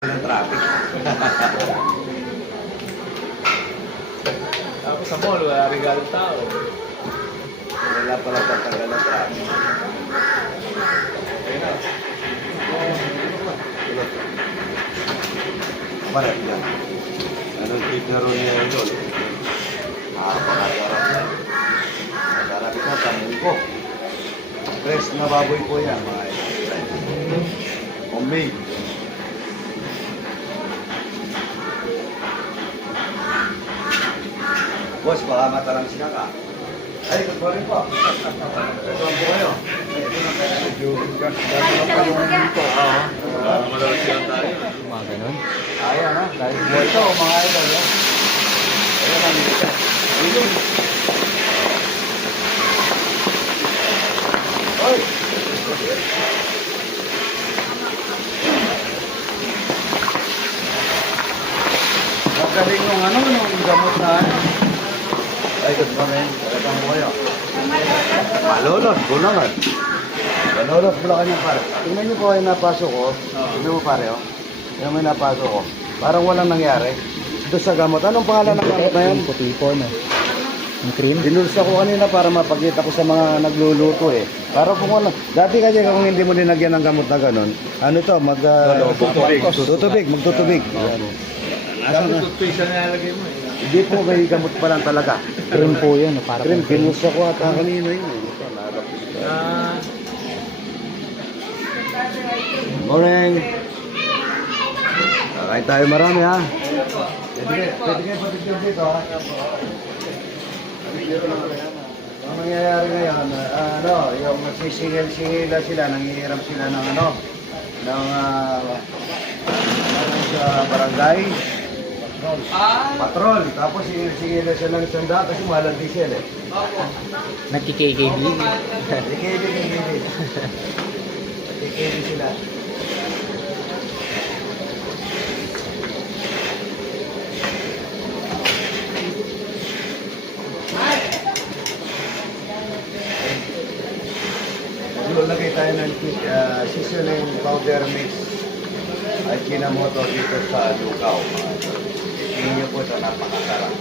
ng traffic. Tapos sa mall, wala rin ganong tao. Wala pala pagtagal ng traffic. Ayun na. Kapalat yan. Anong tip na ron niya yun? Pakagarap na. Pakagarap ito, tanin ko. Fresh na baboy po yan, mga ito. Homemade. Boss, baka matalang sila ka. Ay, good morning po. Kasama po kayo. Medyo gano'n lang pa yung dito. Malawag silang tayo. Mga ganun. Ayan ha, dahil mo ito, mga idol. Ayan ang ito. Ayun. Oy! Magaling nung nung gamot na Ay, good morning. Talagang mo kayo. Malulot, bulangan. Malulot, bulangan yung pare. Tingnan niyo po kayo napasok ko. Tingnan mo pare, oh. Tingnan mo yung napasok ko. Parang walang nangyari. Doon sa gamot. Anong pangalan ng gamot na yan? Yung puti po, no? Yung cream. Dinulsa ko kanina para mapakita ko sa mga nagluluto eh. Para kung ano. Dati kasi kung hindi mo linagyan ng gamot na ganun, ano to, tutubig, magtutubig. Ayan. Dapat toothpaste na nalagay mo eh. Hindi po may gamot pa lang talaga. Cream po yun, no? Para Cream, pong cream. kinulsa ko ata kanina yun. Ito, nalapos ko. Morning. Kakain tayo marami ha. Pwede kayo pa-picture dito ha. Ang nangyayari ngayon, yung nagsisingil-singila sila, nangihiram sila ng sa barangay. Patrol. Tapos singil-singila siya ng sanda kasi mahal ang diesel eh. Nagki-KKB. Nagkikili sila. Lagay tayo ng seasoning powder mix at kinamoto dito sa lugaw. Tingin niyo po ito, napakasarap.